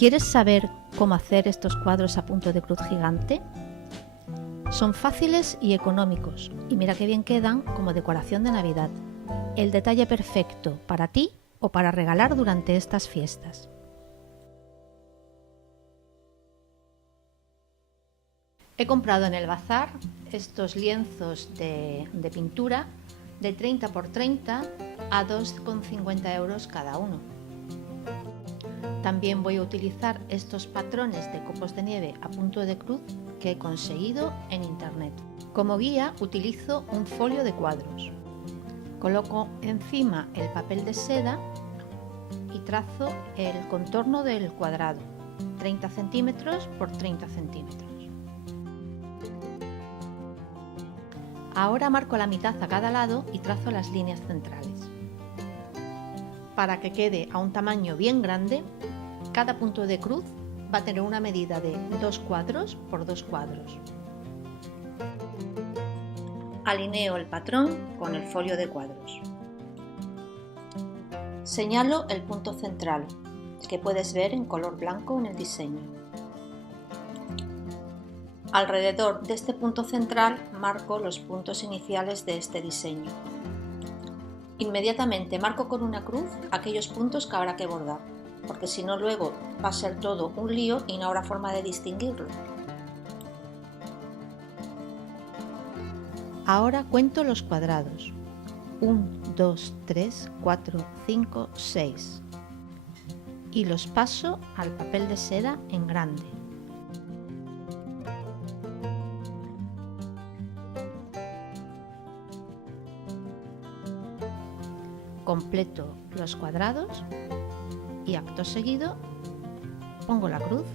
¿Quieres saber cómo hacer estos cuadros a punto de cruz gigante? Son fáciles y económicos, y mira qué bien quedan como decoración de Navidad. El detalle perfecto para ti o para regalar durante estas fiestas. He comprado en el bazar estos lienzos de pintura de 30 por 30 a 2,50 € cada uno. También voy a utilizar estos patrones de copos de nieve a punto de cruz que he conseguido en internet. Como guía utilizo un folio de cuadros. Coloco encima el papel de seda y trazo el contorno del cuadrado, 30 centímetros por 30 centímetros. Ahora marco la mitad a cada lado y trazo las líneas centrales. Para que quede a un tamaño bien grande, cada punto de cruz va a tener una medida de 2 cuadros por 2 cuadros. Alineo el patrón con el folio de cuadros. Señalo el punto central, que puedes ver en color blanco en el diseño. Alrededor de este punto central marco los puntos iniciales de este diseño. Inmediatamente marco con una cruz aquellos puntos que habrá que bordar, porque si no luego va a ser todo un lío y no habrá forma de distinguirlo. Ahora cuento los cuadrados. 1, 2, 3, 4, 5, 6. Y los paso al papel de seda en grande. Completo los cuadrados y acto seguido pongo la cruz.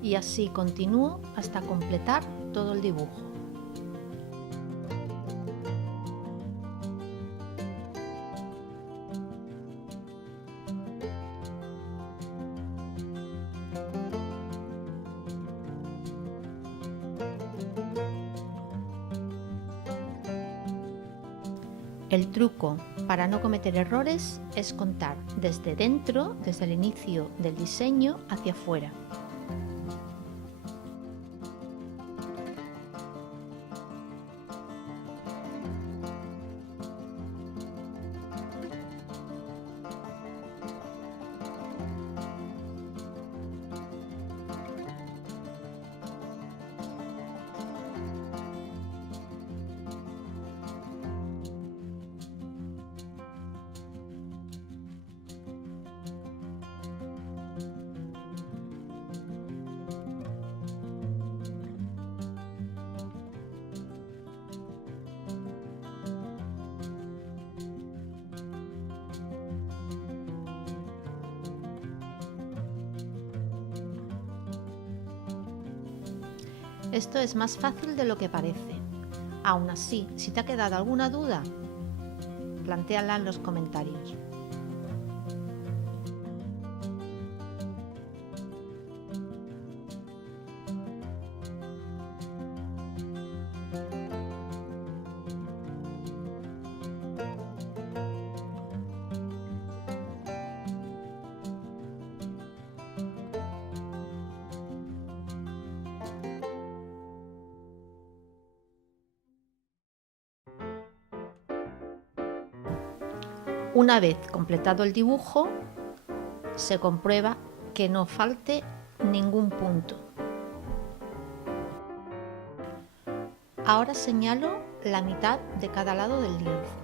Y así continúo hasta completar todo el dibujo. El truco para no cometer errores es contar desde dentro, desde el inicio del diseño hacia afuera. Esto es más fácil de lo que parece. Aún así, si te ha quedado alguna duda, plantéala en los comentarios. Una vez completado el dibujo, se comprueba que no falte ningún punto. Ahora señalo la mitad de cada lado del lienzo.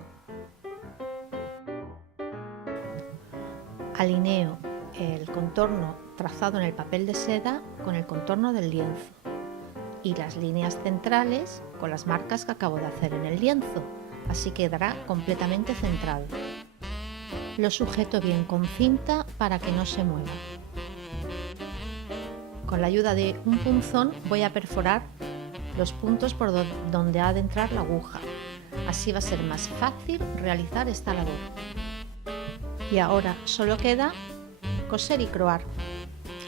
Alineo el contorno trazado en el papel de seda con el contorno del lienzo y las líneas centrales con las marcas que acabo de hacer en el lienzo, así quedará completamente centrado. Lo sujeto bien con cinta para que no se mueva. Con la ayuda de un punzón voy a perforar los puntos por donde ha de entrar la aguja. Así va a ser más fácil realizar esta labor. Y ahora solo queda coser y croar.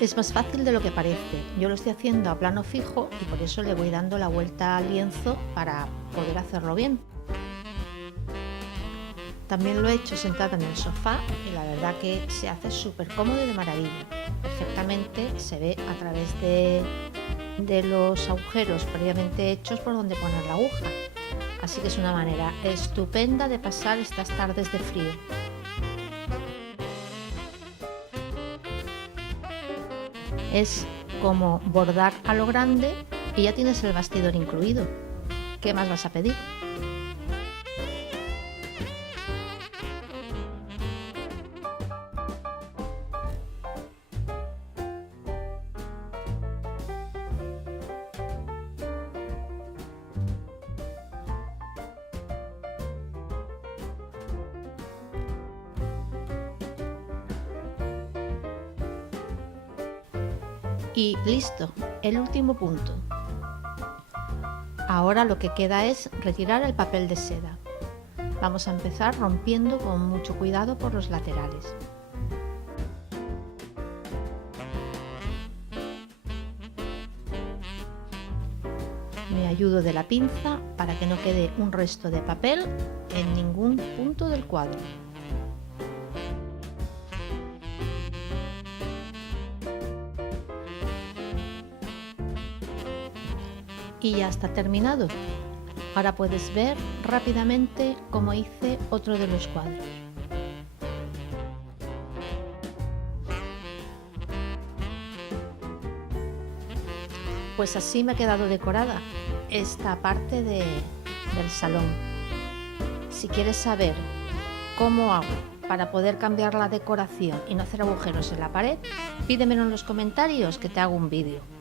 Es más fácil de lo que parece. Yo lo estoy haciendo a plano fijo y por eso le voy dando la vuelta al lienzo para poder hacerlo bien. También lo he hecho sentada en el sofá y la verdad que se hace súper cómodo y de maravilla. Perfectamente se ve a través de los agujeros previamente hechos por donde poner la aguja. Así que es una manera estupenda de pasar estas tardes de frío. Es como bordar a lo grande y ya tienes el bastidor incluido. ¿Qué más vas a pedir? Y listo, el último punto. Ahora lo que queda es retirar el papel de seda. Vamos a empezar rompiendo con mucho cuidado por los laterales. Me ayudo de la pinza para que no quede un resto de papel en ningún punto del cuadro. Y ya está terminado. Ahora puedes ver rápidamente cómo hice otro de los cuadros. Pues así me ha quedado decorada esta parte del salón. Si quieres saber cómo hago para poder cambiar la decoración y no hacer agujeros en la pared, pídemelo en los comentarios que te hago un vídeo.